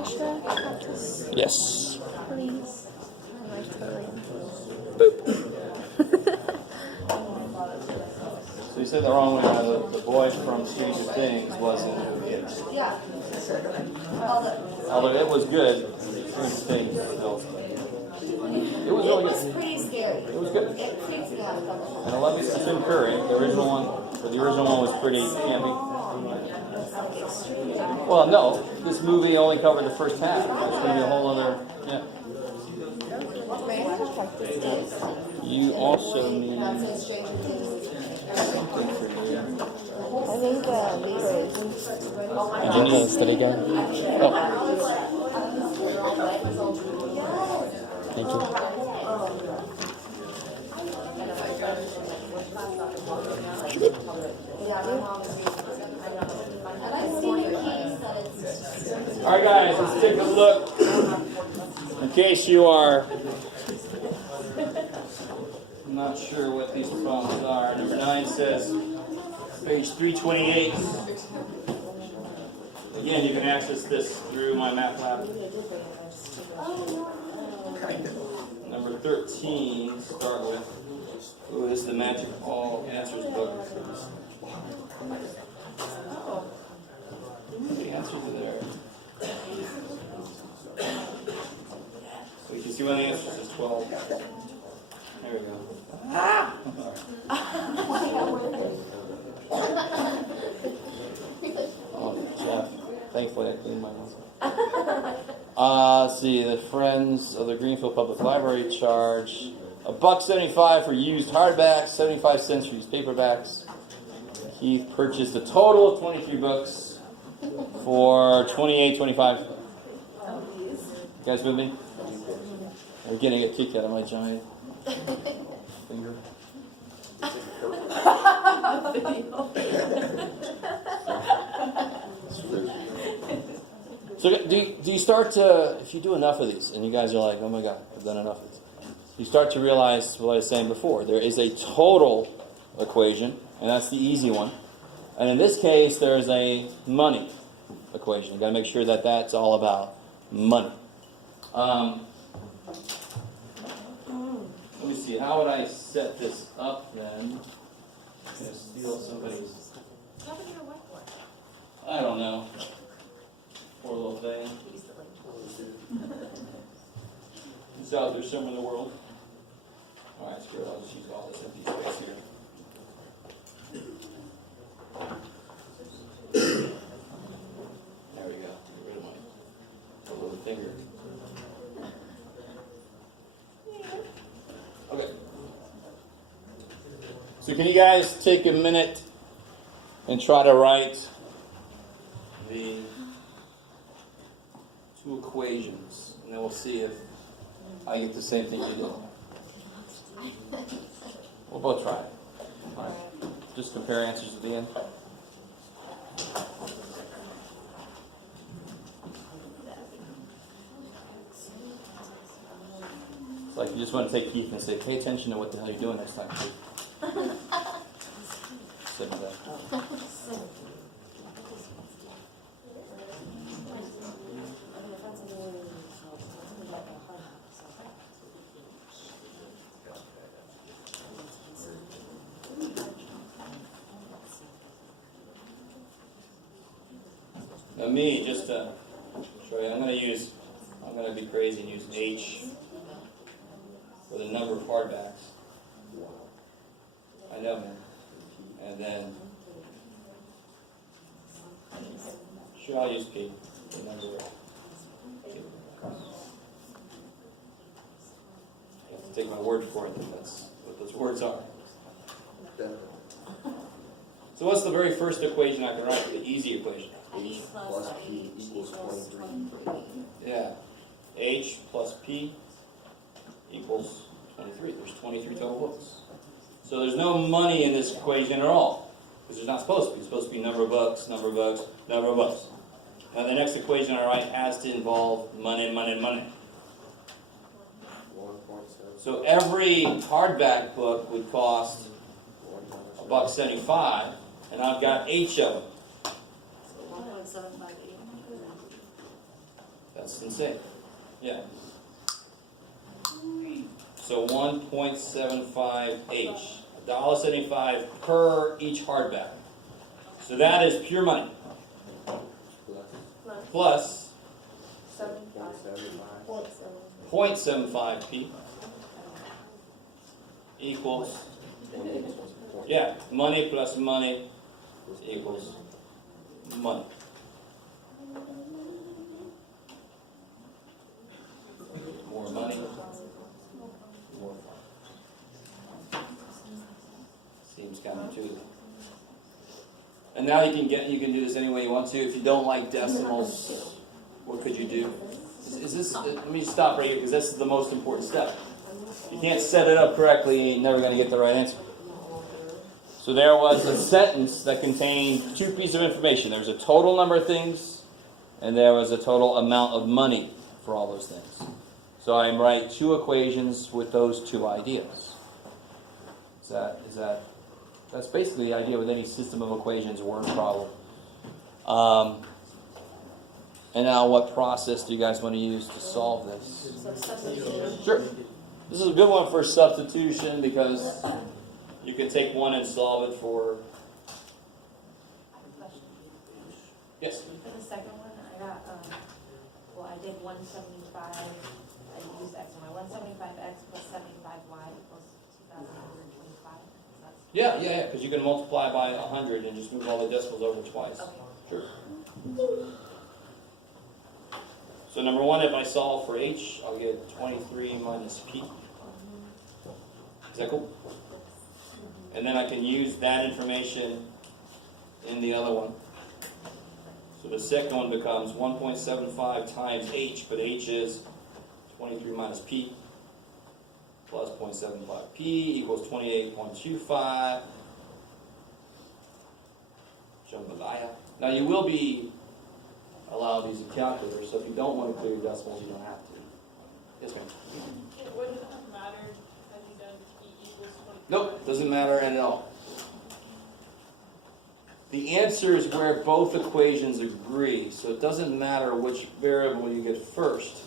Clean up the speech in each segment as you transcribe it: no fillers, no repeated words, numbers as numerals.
extra cactus, Yes. please? I'm like totally. So you said the wrong way. The boy from Stranger Things wasn't it. Although it was good. Stranger Things still. It was really good. Pretty scary. It was good. It creeps me out. And I love it. Tim Curry. The original one was pretty campy. Well, no, this movie only covered the first half. There's going to be a whole other. Yeah. You also need something for you. I think Leroy's. Did you need a study guide? Oh. Thank you. All right, guys, let's take a look. In case you are not sure what these problems are, number 9 says, page 328. Again, you can access this through my MATLAB. Number 13, start with. Ooh, this is the Magic All Answers book. The answers are there. So you can see one of the answers is 12. There we go. Oh, Jeff. Thankfully, I cleaned my mouth. Let's see. The Friends of the Greenfield Public Library charge $1.75 for used hardbacks, 75 cents for used paperbacks. Keith purchased a total of 23 books for $28.25. You guys with me? We're getting a kick out of my giant finger. So do you start to, if you do enough of these, and you guys are like, oh my God, I've done enough of this, you start to realize what I was saying before. There is a total equation, and that's the easy one. And in this case, there is a money equation. You've got to make sure that that's all about money. Let me see, how would I set this up then? I'm going to steal somebody's... I don't know. Poor little thing. It's out there somewhere in the world. Alright, screw it. I'll just use all this empty space here. There we go. Get rid of my little finger. Okay. So can you guys take a minute and try to write the two equations, and then we'll see if I get the same thing you did. We'll both try it. All right. Just compare answers at the end. It's like you just want to take Keith and say, pay attention to what the hell you're doing next time, Keith. Sit with that. Now me, just to show you, I'm going to be crazy and use H for the number of hardbacks. I know, man. And then, sure, I'll use P, the number of. You have to take my word for it that that's what those words are. So what's the very first equation I can write? The easy equation. H plus P equals 23. Yeah. H plus P equals 23. There's 23 total books. So there's no money in this equation at all. Because there's not supposed to be. It's supposed to be number of books, number of books, number of books. Now the next equation I write has to involve money, money, money. So every hardback book would cost $1.75, and I've got H of them. That's insane. Yeah. So 1.75H, $1.75 per each hardback. So that is pure money. Plus 0.75p equals, yeah, money plus money equals money. More money, more fun. Seems counterintuitive. And now you can do this any way you want to. If you don't like decimals, what could you do? Is this? Let me stop right here because this is the most important step. If you can't set it up correctly, you're never going to get the right answer. So there was a sentence that contained two pieces of information. There was a total number of things, and there was a total amount of money for all those things. So I write two equations with those two ideas. That's basically the idea with any system of equations or word problem. And now what process do you guys want to use to solve this? So substitution. Sure. This is a good one for substitution because you can take one and solve it for... Yes? For the second one, I got, I did 175, I used X on my 175X plus 75Y equals 2,125. Yeah, because you can multiply by 100 and just move all the decimals over twice. Okay. Sure. So number one, if I solve for H, I'll get 23 minus P. Is that cool? And then I can use that information in the other one. So the second one becomes 1.75 times H, but H is 23 minus P plus 0.75P equals 28.25. Jambalaya. Now you will be allowed to use a calculator, so if you don't want to clear your decimals, you don't have to. Yes, ma'am? It wouldn't have mattered had you done P equals 20. Nope, doesn't matter at all. The answer is where both equations agree, so it doesn't matter which variable you get first.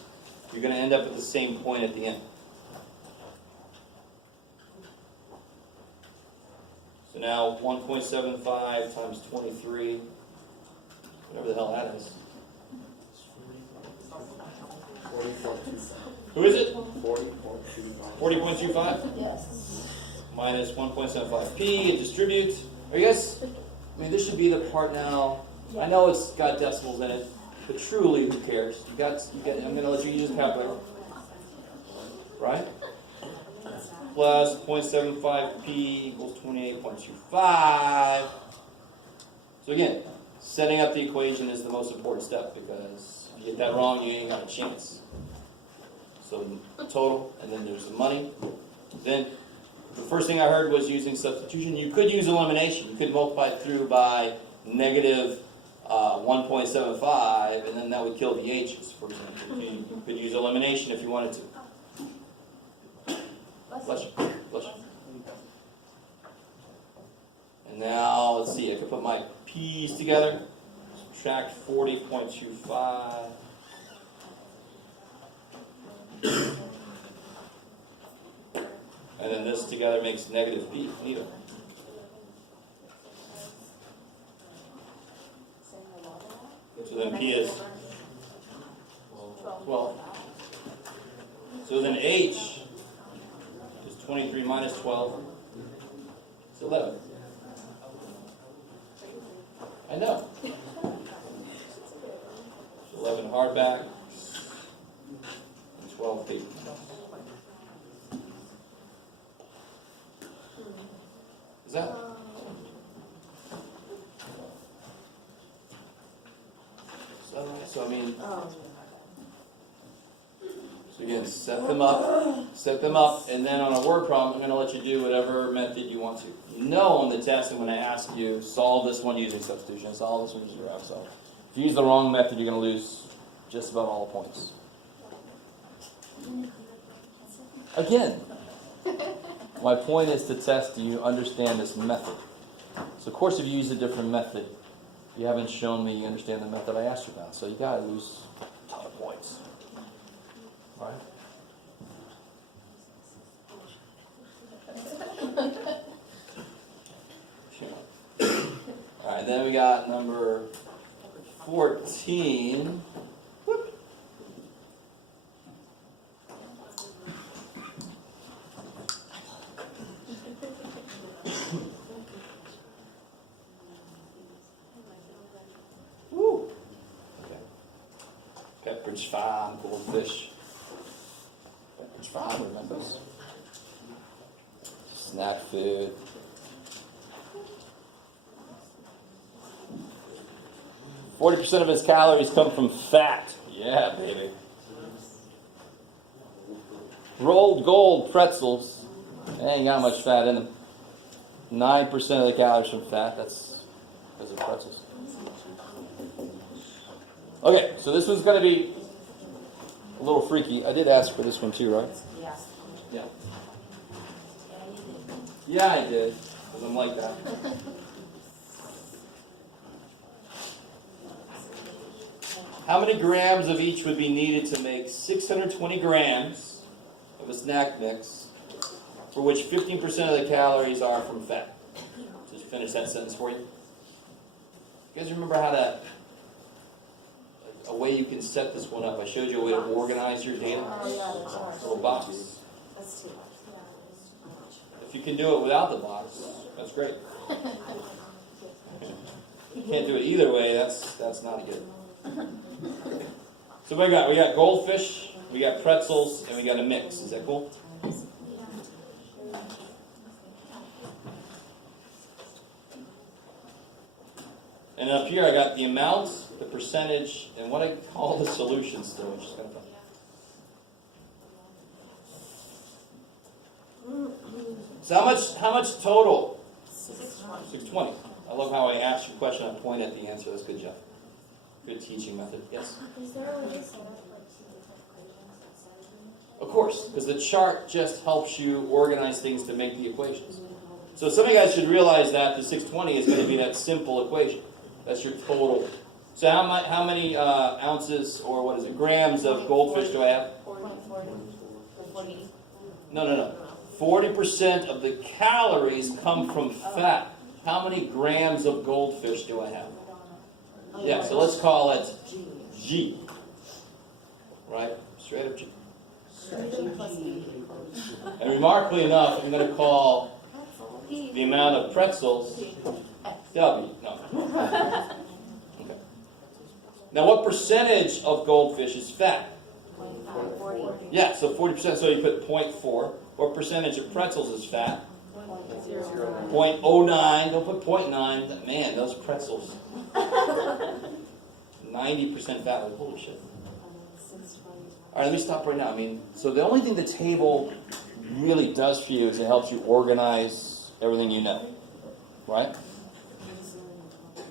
You're going to end up at the same point at the end. So now 1.75 times 23, whatever the hell that is. Who is it? 40.25? Yes. Minus 1.75p, it distributes. Are you guys, this should be the part now. I know it's got decimals in it, but truly, who cares? I'm going to let you use a calculator. Right? Plus 0.75p equals 28.25. So again, setting up the equation is the most important step because if you get that wrong, you ain't got a chance. So the total, and then there's the money. Then the first thing I heard was using substitution. You could use elimination. You could multiply it through by negative 1.75, and then that would kill the h's, for example. You could use elimination if you wanted to. Bless you. Bless you. And now, let's see, I could put my p's together. Subtract 40.25. And then this together makes negative b. Neither. So then p is 12. So then h is 23 minus 12. It's 11. I know. 11 hardback and 12 paper. Is that? So again, set them up, and then on a word problem, I'm going to let you do whatever method you want to. You know on the test, I'm going to ask you, solve this one using substitution, solve this one using graph. So if you use the wrong method, you're going to lose just about all the points. Again, my point is to test, do you understand this method? So of course, if you use a different method, you haven't shown me you understand the method I asked you about. So you got to lose a ton of points. Right. All right, then we got number 14. Whoop. Woo. Okay. Pepperidge Farm, goldfish. Pepperidge Farm, remember this? Snack food. %40 of its calories come from fat. Yeah, baby. Rolled gold pretzels. They ain't got much fat in them. 9% of the calories from fat. That's because of pretzels. Okay, so this one's going to be a little freaky. I did ask for this one too, right? Yeah. Yeah. Yeah, I did. Because I'm like that. How many grams of each would be needed to make 620 grams of a snack mix, for which 15% of the calories are from fat? Just finish that sentence for you. You guys remember how to, a way you can set this one up? I showed you a way to organize your data. Little box. That's too much. If you can do it without the box, that's great. If you can't do it either way, that's not good. So what we got? We got goldfish, we got pretzels, and we got a mix. Is that cool? And up here I got the amount, the percentage, and what I call the solution still, which is kind of fun. So how much total? 620. I love how I asked you a question and point at the answer. That's good, Jeff. Good teaching method. Yes? Is there a way to set up like two different equations outside of them? Of course, because the chart just helps you organize things to make the equations. So some of you guys should realize that the 620 is going to be that simple equation. That's your total. So how many ounces, or what is it, grams of goldfish do I have? 40. No. 40% of the calories come from fat. How many grams of goldfish do I have? Yeah, so let's call it G. Right? Straight up G. And remarkably enough, I'm going to call the amount of pretzels W. No. Okay. Now, what percentage of goldfish is fat? 40. Yeah, so 40%, so you put 0.4. What percentage of pretzels is fat? 0.09. Don't put 0.9. Man, those pretzels. 90% fat. Like, holy shit. All right, let me stop right now. I mean, so the only thing the table really does for you is it helps you organize everything you know. Right?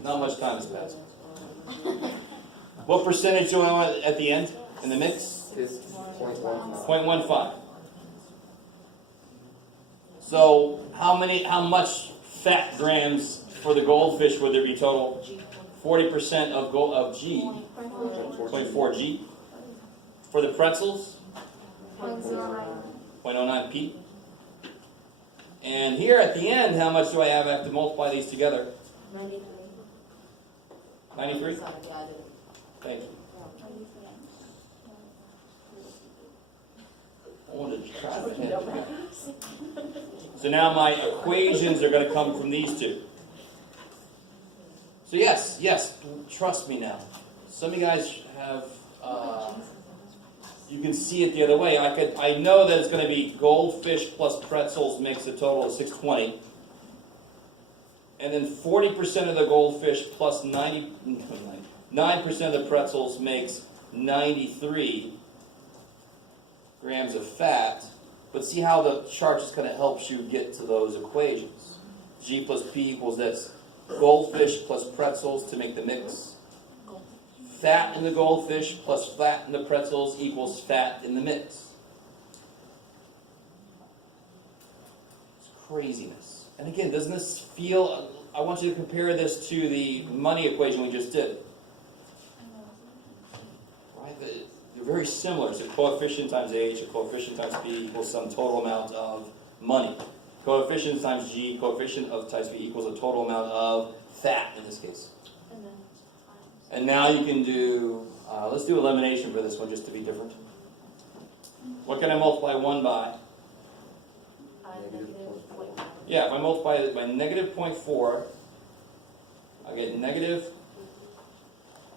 Not much time has passed. What percentage do I want at the end in the mix? It's 0.15. 0.15. So how much fat grams for the goldfish would there be total? 40% of G. 0.4 G. For the pretzels? 0.09 P. And here at the end, how much do I have? I have to multiply these together. 93? Thank you. I wanted to try to hit. So now my equations are going to come from these two. So yes, trust me now. Some of you guys have, you can see it the other way. I know that it's going to be goldfish plus pretzels makes a total of 620. And then 40% of the goldfish plus 9% of the pretzels makes 93 grams of fat. But see how the chart just kind of helps you get to those equations. G plus P equals this. Goldfish plus pretzels to make the mix. Fat in the goldfish plus fat in the pretzels equals fat in the mix. It's craziness. And again, doesn't this feel... I want you to compare this to the money equation we just did. Right? The They're very similar. So coefficient times H, or coefficient times P equals some total amount of money. Coefficient times G, coefficient of times P equals a total amount of fat in this case. And then And now you can do, let's do elimination for this one just to be different. What can I multiply 1 by? negative 0.1. Yeah, if I multiply it by negative 0.4, I get negative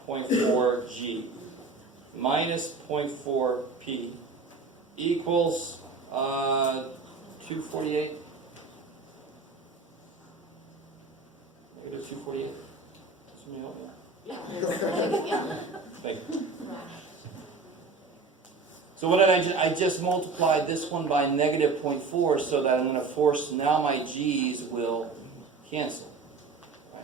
0.4 G minus 0.4 P equals 248. Negative 248. Somebody help me? Thank you. So what did I just multiplied this one by negative 0.4 so that I'm going to force, now my G's will cancel. Right?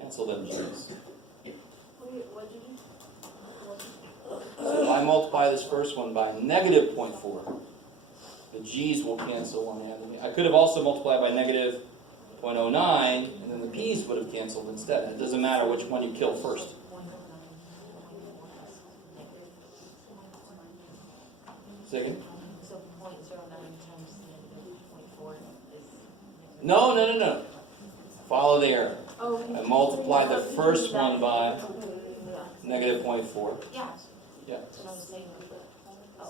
Cancel them G's. What did you So if I multiply this first one by negative 0.4, the G's will cancel one hand. I could have also multiplied by negative 0.09, and then the P's would have canceled instead. It doesn't matter which one you kill first. Second? So 0.09 times negative 0.4 is... No. Follow the arrow. Oh, I multiply the first one by negative 0.4. Yeah. Yeah. That's what I was saying.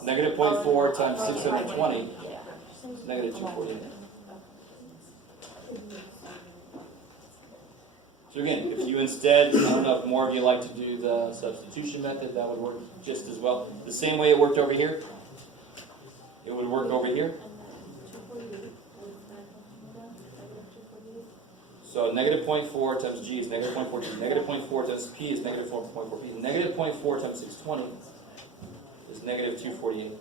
Negative 0.4 times 620 Yeah. is negative 248. So again, if you instead, I don't know if more of you like to do the substitution method, that would work just as well. The same way it worked over here, it would work over here. So negative 0.4 times G is negative 0.4 G. Negative 0.4 times P is negative 4.4 P. Negative 0.4 times 620 is negative 248.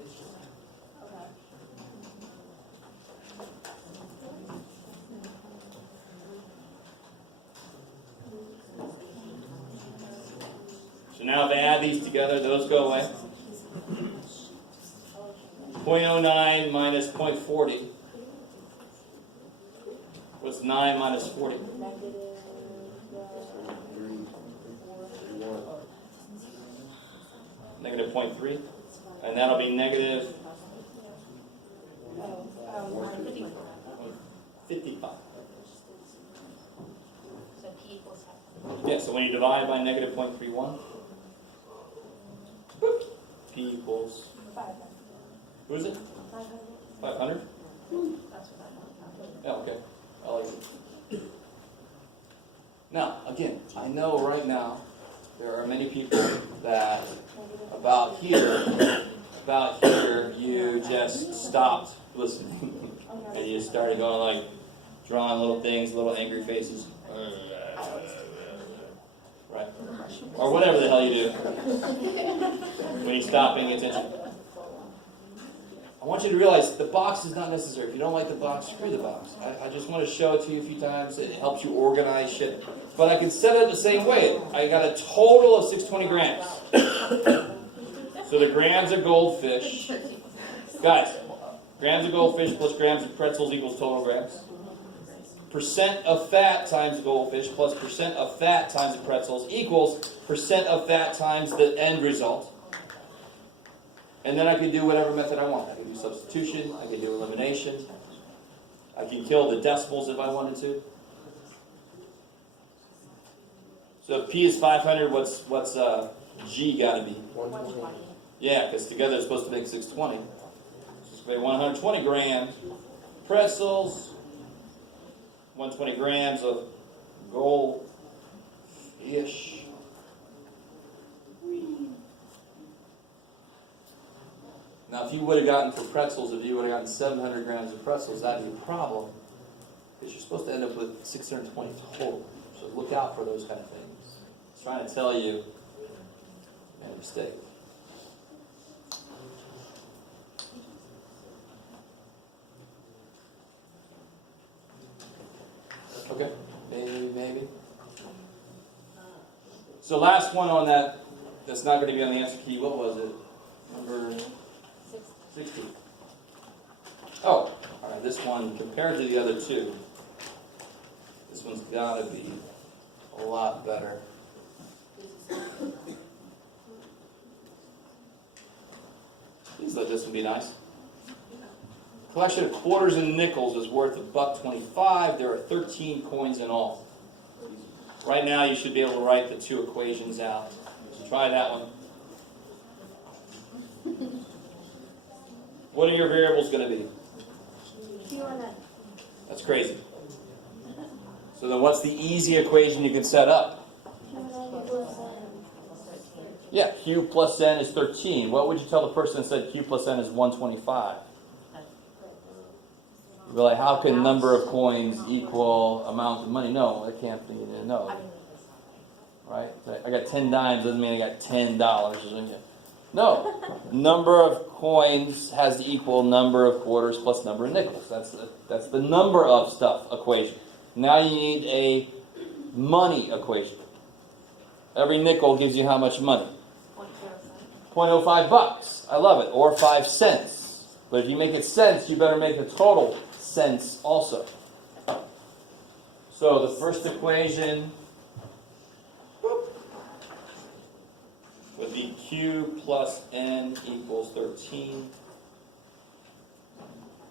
So now if I add these together, those go away. 0.09 minus 0.40. What's 9 minus 40? Negative 0.3. And that'll be negative 55. So P equals Yeah, so when you divide by negative 0.31, P equals, who is it? 500? Yeah, okay. I like it. Now, again, I know right now there are many people that about here, you just stopped listening. And you started going like, drawing little things, little angry faces. Right? Or whatever the hell you do when you stop paying attention. I want you to realize the box is not necessary. If you don't like the box, screw the box. I just want to show it to you a few times. It helps you organize shit. But I can set it the same way. I got a total of 620 grams. So the grams of goldfish. Guys, grams of goldfish plus grams of pretzels equals total grams. Percent of fat times goldfish plus percent of fat times the pretzels equals percent of fat times the end result. And then I can do whatever method I want. I can do substitution, I can do elimination, I can kill the decimals if I wanted to. So if P is 500, what's G got to be? 120. Yeah, because together it's supposed to make 620. So it's going to be 120 grams pretzels, 120 grams of goldfish. Now, if you would have gotten for pretzels, if you would have gotten 700 grams of pretzels, that'd be a problem. Because you're supposed to end up with 620 total. So look out for those kind of things. It's trying to tell you, made a mistake. Okay, maybe. So last one on that's not going to be on the answer key. What was it? Number 60. Oh, all right. This one, compared to the other two, this one's got to be a lot better. but this would be nice. Collection of quarters and nickels is worth $1.25. There are 13 coins in all. Right now, you should be able to write the two equations out. So try that one. What are your variables going to be? Q and N. That's crazy. So then what's the easy equation you can set up? Q and N equals Yeah, Q plus N is 13. What would you tell the person that said Q plus N is 125? You'd be like, how can number of coins equal amount of money? No, it can't be. No. Right? I got 10 dimes doesn't mean I got $10. No. Number of coins has to equal number of quarters plus number of nickels. That's the number of stuff equation. Now you need a money equation. Every nickel gives you how much money? 0.05 bucks. I love it. Or 5 cents. But if you make it cents, you better make a total cents also. So the first equation would be Q plus N equals 13.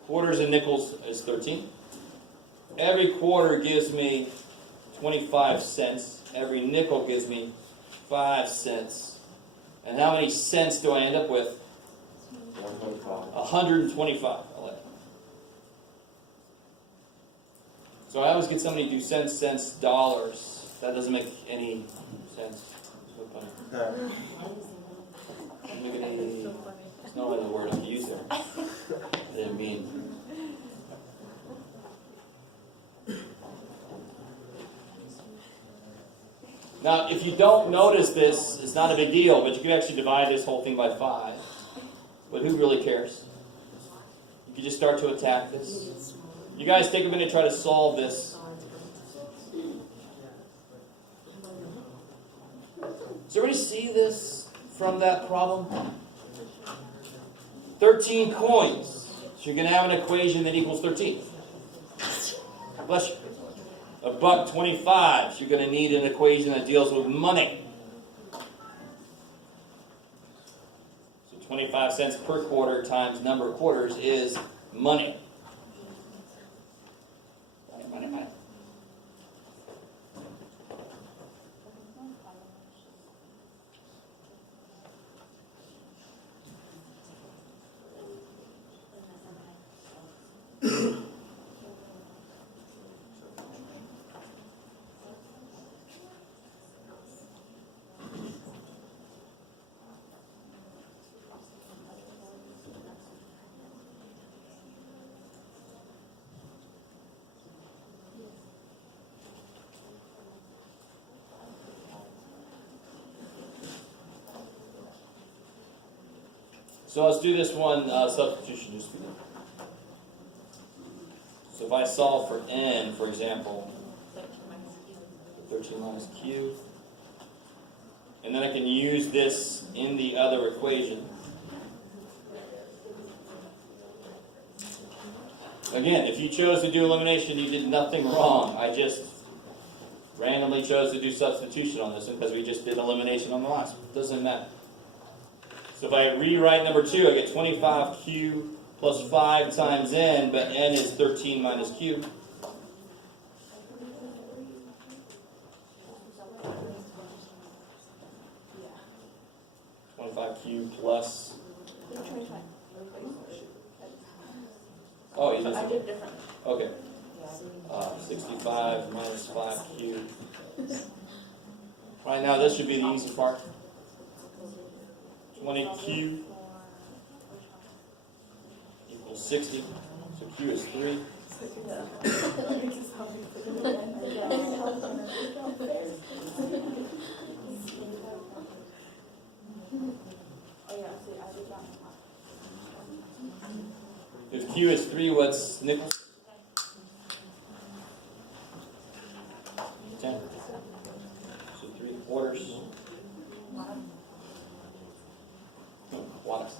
Quarters and nickels is 13. Every quarter gives me 25 cents. Every nickel gives me 5 cents. And how many cents do I end up with? 125. I like it. So I always get somebody to do cents, dollars. That doesn't make any sense. Doesn't make any, it's not really the word I use there. I didn't mean. Now, if you don't notice this, it's not a big deal, but you can actually divide this whole thing by 5. But who really cares? You can just start to attack this. You guys take a minute to try to solve this. Does everybody see this from that problem? 13 coins. So you're going to have an equation that equals 13. Bless you. $1.25. So you're going to need an equation that deals with money. So 25 cents per quarter times number of quarters is money. Money. So let's do this one substitution. Just so if I solve for n, for example, 13 minus q, and then I can use this in the other equation. Again, if you chose to do elimination, you did nothing wrong. I just randomly chose to do substitution on this one because we just did elimination on the last one. Doesn't matter. So if I rewrite number 2, I get 25q plus 5 times n, but n is 13 minus q. $25q plus... Oh, you just... I did differently. Okay. 65 minus 5q. Right now, this should be the easy part. 20q equals 60. So q is 3. If q is 3, what's nickels? 10. So 3 quarters. What?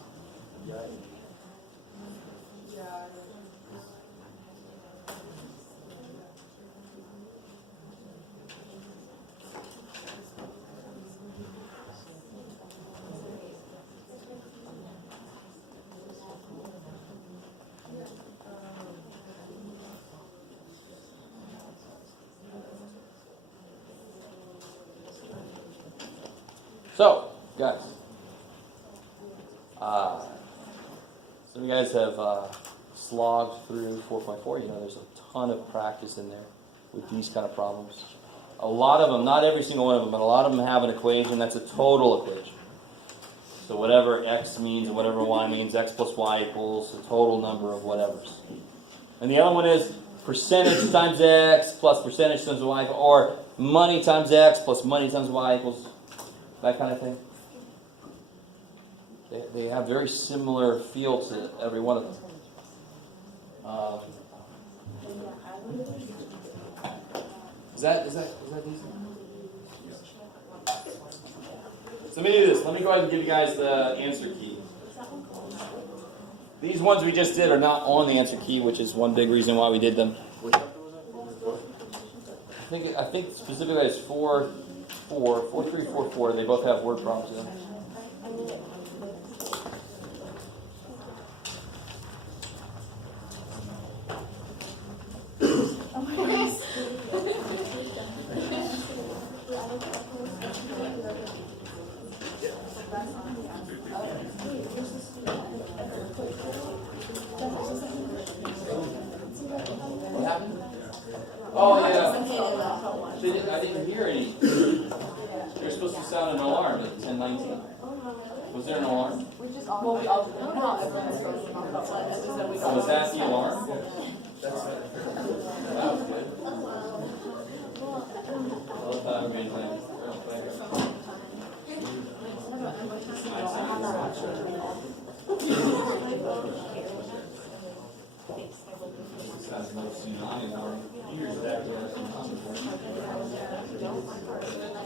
So, guys, some of you guys have slogged through 4.4. You know, there's a ton of practice in there with these kind of problems. A lot of them, not every single one of them, but a lot of them have an equation that's a total equation. So whatever x means and whatever y means, x plus y equals the total number of whatevers. And the other one is percentage times x plus percentage times y, or money times x plus money times y equals that kind of thing. They have very similar feel to every one of them. Is that decent? So let me do this. Let me go ahead and give you guys the answer key. These ones we just did are not on the answer key, which is one big reason why we did them. I think specifically it's 4, 3, 4, 4. They both have word problems in them. What happened? Oh, yeah. I didn't hear any. You're supposed to sound an alarm at 10:19. Was there an alarm? Well, we all not everyone's supposed to talk about that. Oh, was that the alarm? That was good. I love that everybody's playing.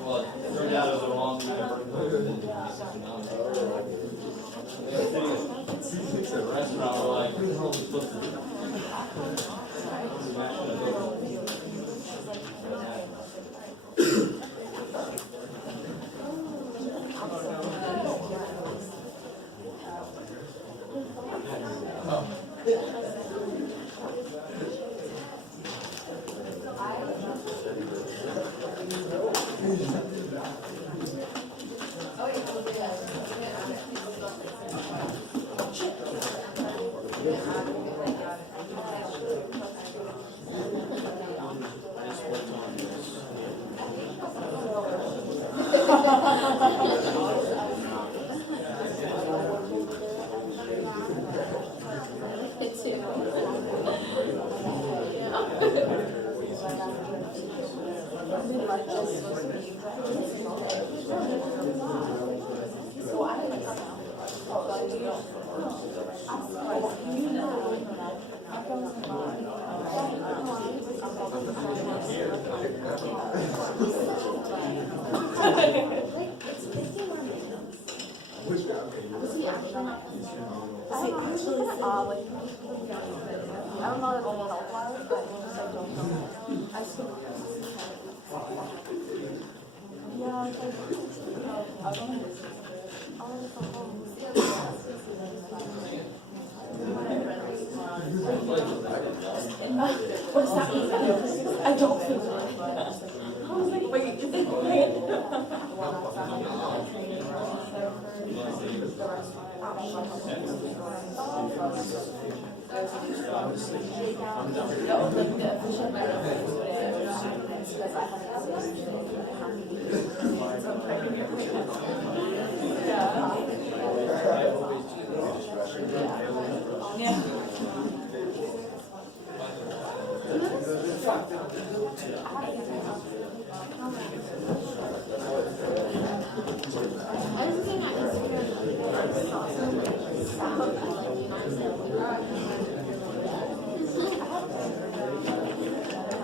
Well, it turned out it was the wrong number. The restaurant were like,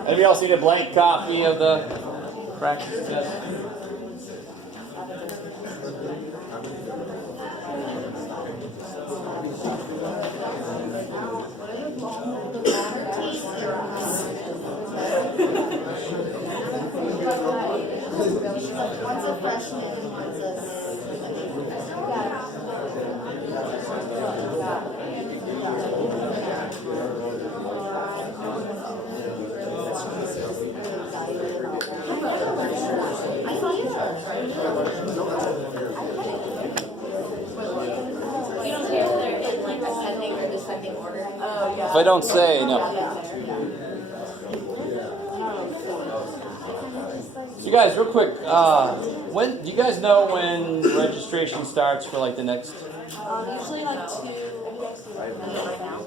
anybody else need a blank copy of the practice test? One's a freshman, one's a I don't say, no. So you guys, real quick, when do you guys know when registration starts for like the next? Usually like 2. Right now.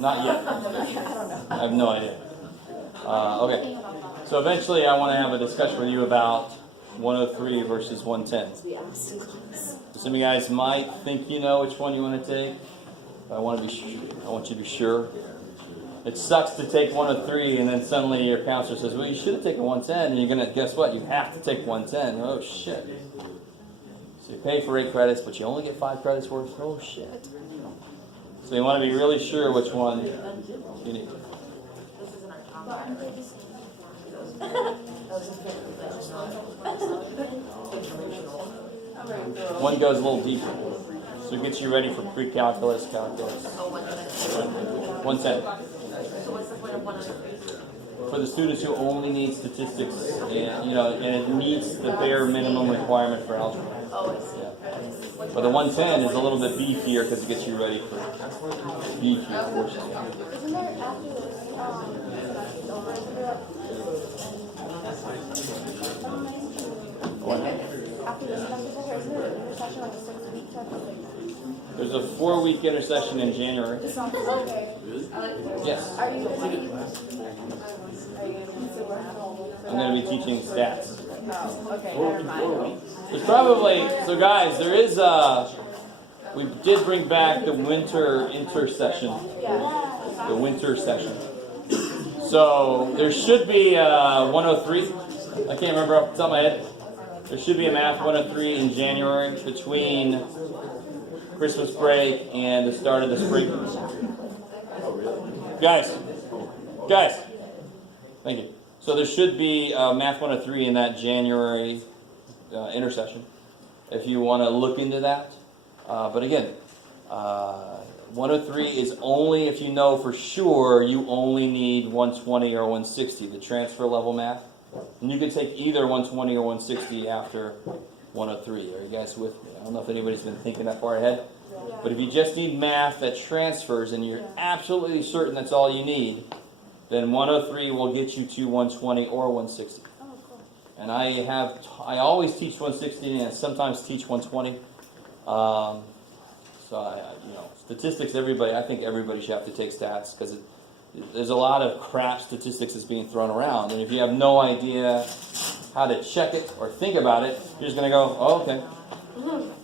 Not yet. I have no idea. Okay. So eventually I want to have a discussion with you about 103 versus 110. Some of you guys might think you know which one you want to take, but I want you to be sure. It sucks to take 103 and then suddenly your counselor says, well, you should have taken 110, and you're going to, guess what? You have to take 110. Oh, shit. So you pay for 8 credits, but you only get 5 credits worth. Oh, shit. So you want to be really sure which one you need. One goes a little deeper. So it gets you ready for pre-calculus, calculus. 110. For the students who only need statistics, and it meets the bare minimum requirement for algebra. Yeah. But the 110 is a little bit beefier because it gets you ready for beefier portions. Isn't there after this, What? after this semester, isn't there an intercession like a 6-week type of thing? There's a 4-week intercession in January. Okay. Yes. Are you going to be I'm going to be teaching stats. Oh, okay, never mind. There's probably, so guys, there is we did bring back the winter intersession. Yeah. The winter session. So there should be 103. I can't remember off the top of my head. There should be a math 103 in January between Christmas break and the start of the spring. Guys, thank you. So there should be math 103 in that January intersession, if you want to look into that. But again, 103 is only if you know for sure you only need 120 or 160, the transfer level math. And you can take either 120 or 160 after 103. Are you guys with me? I don't know if anybody's been thinking that far ahead. But if you just need math that transfers and you're absolutely certain that's all you need, then 103 will get you to 120 or 160. And I always teach 160 and sometimes teach 120. Statistics, I think everybody should have to take stats because there's a lot of crap statistics that's being thrown around. And if you have no idea how to check it or think about it, you're just going to go, oh, okay,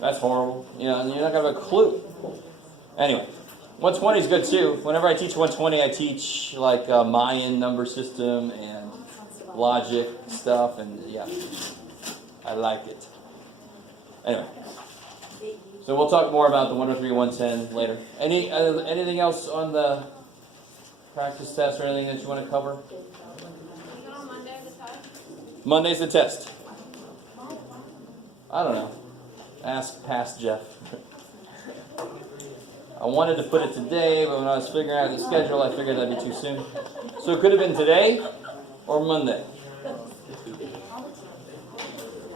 that's horrible. And you're not going to have a clue. Anyway, 120 is good too. Whenever I teach 120, I teach like a Mayan number system and logic stuff, and yeah, I like it. Anyway, so we'll talk more about the 103, 110 later. Anything else on the practice test or anything that you want to cover? On Monday, the test? Monday's the test. I don't know. Ask past Jeff. I wanted to put it today, but when I was figuring out the schedule, I figured that'd be too soon. So it could have been today or Monday.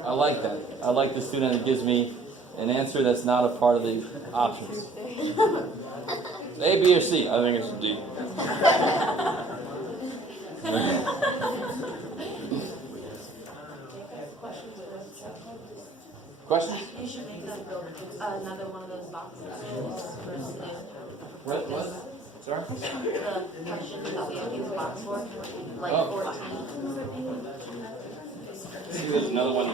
I like that. I like the student that gives me an answer that's not a part of the options. A, B, or C? I think it's D. Questions? You should make another one of those boxes for us to do. What? Sorry? The questions that we have to use a box for, like 14. See, there's another one.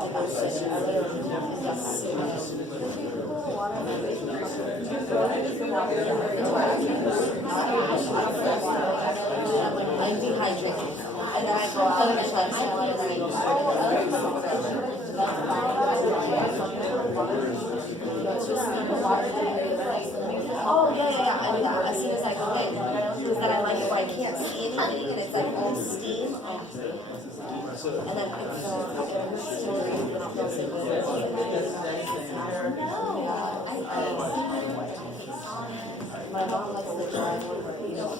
I dehydrate. And then I go out and I try to sell it and oh, yeah. I do that as soon as I go in. Because then I like it where I can't see anything and it's like all steam. And then it's story, and I'll go sit with it. My mom lets the dry one, you know.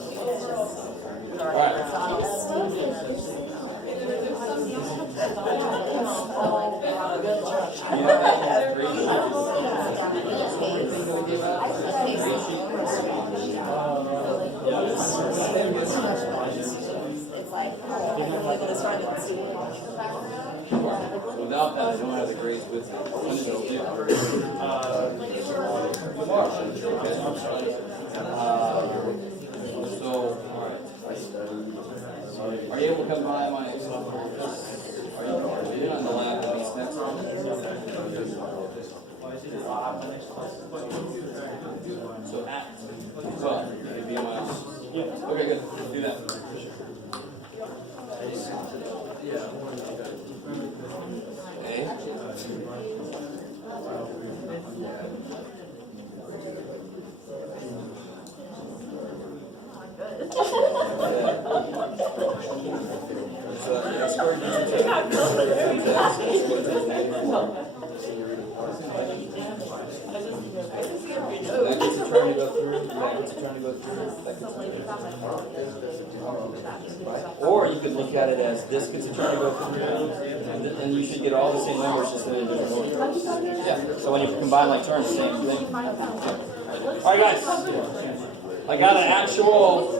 It's all steam. It's like, Without that, I don't have the grades with me. Are you able to come by my office? Are you on the lab with these next one? So you'd be in my office? Yeah. Okay, good. Do that. That gets a turn to go through. That gets a turn to go through. That gets a... Or you could look at it as this gets a turn to go through, and you should get all the same numbers just in a different order. Yeah. So when you combine like terms, same thing. All right, guys. I got an actual.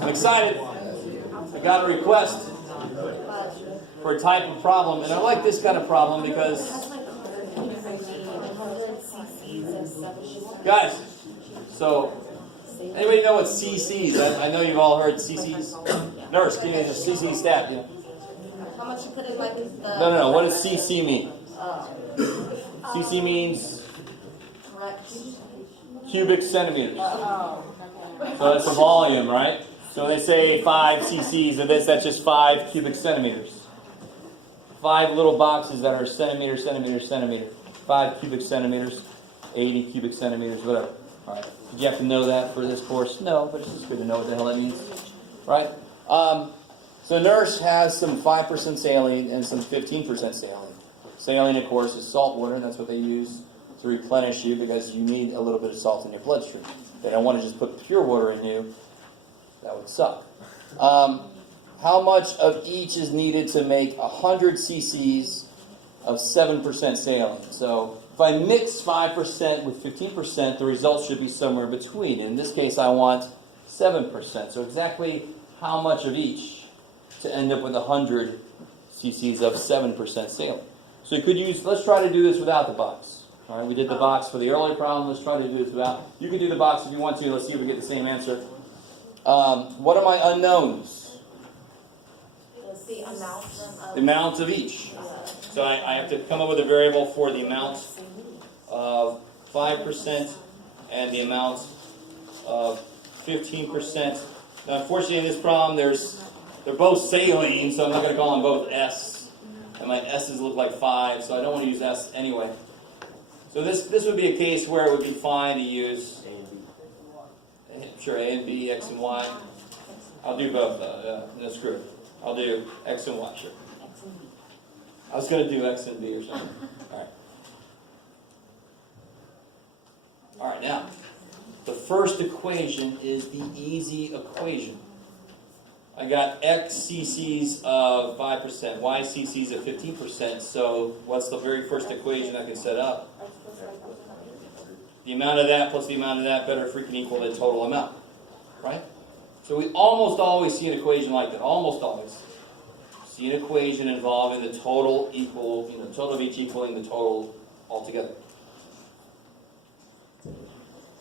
I'm excited. I got a request for a type of problem, and I like this kind of problem because. Guys, so anybody know what CCs? I know you've all heard CCs. Nurse, give me the CC stat. Yeah. How much you put in like the... No. What does CC mean? CC means cubic centimeters. So that's a volume, right? So they say 5 cc's of this. That's just 5 cubic centimeters. 5 little boxes that are centimeter. 5 cubic centimeters. 80 cubic centimeters, whatever. All right. Did you have to know that for this course? No, but it's just good to know what the hell that means. Right? So nurse has some 5% saline and some 15% saline. Saline, of course, is salt water, and that's what they use to replenish you because you need a little bit of salt in your bloodstream. They don't want to just put pure water in you. That would suck. How much of each is needed to make 100 cc's of 7% saline? So if I mix 5% with 15%, the result should be somewhere between. In this case, I want 7%. So exactly how much of each to end up with 100 cc's of 7% saline? So you could use, let's try to do this without the box. All right, we did the box for the earlier problem. Let's try to do this without. You can do the box if you want to. Let's see if we get the same answer. What are my unknowns? The amount of... The amount of each. So I have to come up with a variable for the amount of 5% and the amount of 15%. Now, unfortunately, in this problem, they're both saline, so I'm not going to call them both S. And my S's look like 5, so I don't want to use S anyway. So this would be a case where it would be fine to use sure, A and B, X and Y. I'll do both, no, screw it. I'll do X and Y, sure. I was going to do X and B or something. All right, now, the first equation is the easy equation. I got X cc's of 5%, Y cc's of 15%, so what's the very first equation I can set up? The amount of that plus the amount of that better freaking equal the total amount, right? So we almost always see an equation like that, almost always. See an equation involving the total equal, total of each equaling the total altogether.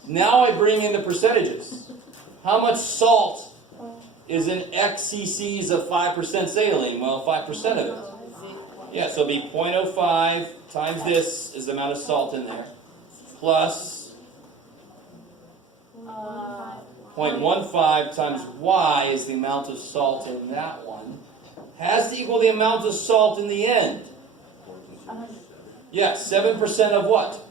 Now I bring in the percentages. How much salt is in X cc's of 5% saline? Well, 5% of it Yeah, so it'll be 0.05 times this is the amount of salt in there, plus 0.15 times y is the amount of salt in that one, has to equal the amount of salt in the end. Yeah, 7% of what?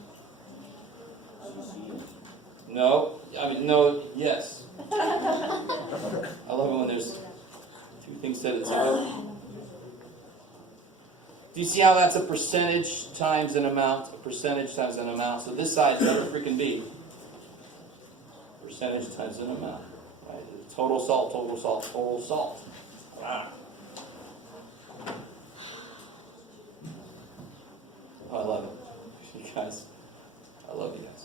No, I mean, no, yes. I love it when there's two things said at the same time. Do you see how that's a percentage times an amount? A percentage times an amount. So this side's never freaking be. Percentage times an amount. Right? Total salt, total salt, total salt. Wow. Oh, I love it. You guys, I love you guys.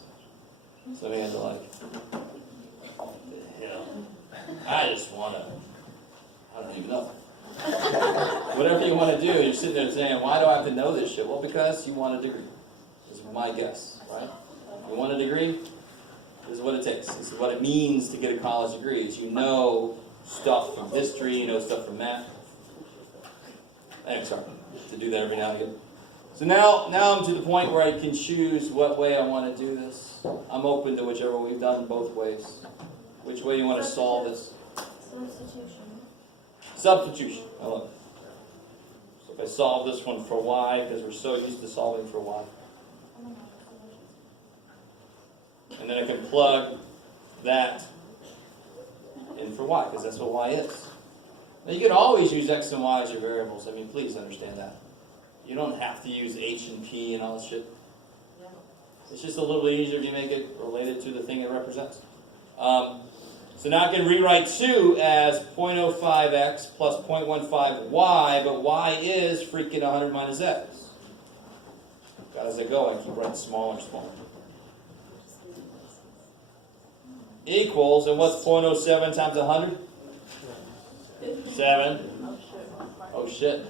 Some hands are like, what the hell? I just want to, I don't even know. Whatever you want to do, you're sitting there saying, why do I have to know this shit? Well, because you want a degree. This is my guess, right? You want a degree? This is what it takes. This is what it means to get a college degree. Is you know stuff from history, you know stuff from math. Anyway, sorry, to do that every now and again. So now I'm to the point where I can choose what way I want to do this. I'm open to whichever we've done both ways. Which way you want to solve this? Substitution. I love it. So if I solve this one for y, because we're so used to solving for y. And then I can plug that in for y, because that's what y is. Now you can always use x and y as your variables. I mean, please understand that. You don't have to use h and p and all this shit. It's just a little bit easier to make it related to the thing it represents. So now I can rewrite 2 as 0.05x plus 0.15y, but y is freaking 100 minus x. God, as I go, I keep writing smaller and smaller. Equals, and what's 0.07 times 100? 7. Oh shit.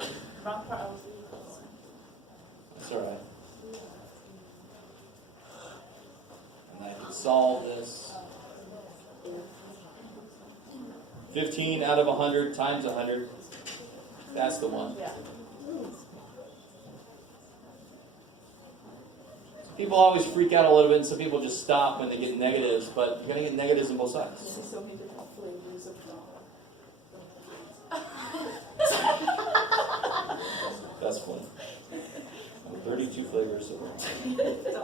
That's alright. And I can solve this. 15 out of 100 times 100. That's the one. So people always freak out a little bit, and some people just stop when they get negatives, but you're going to get negatives on both sides. So many different flavors of That's funny. 32 flavors of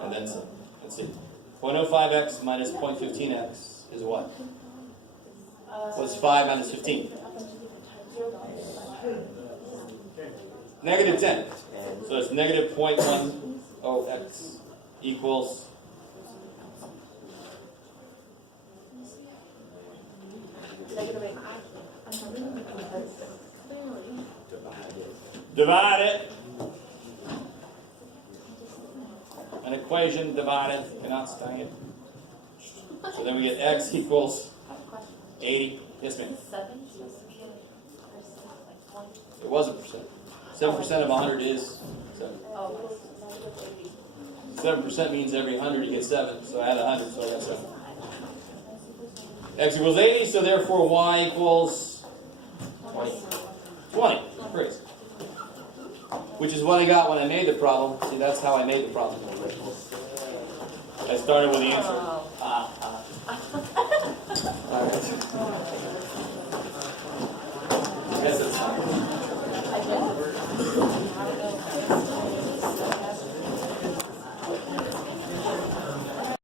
and then some. Let's see. 0.05x minus 0.15x is what? What's 5 minus 15? Negative 10. So it's negative 0.10x equals divide it. An equation divided cannot stand it. So then we get x equals 80. Yes, ma'am. It was a percent. 7% of 100 is 7. 7% means every 100 you get 7. So I had 100, so I got 7. X equals 80, so therefore y equals 20. Great. Which is what I got when I made the problem. See, that's how I made the problem. I started with the answer.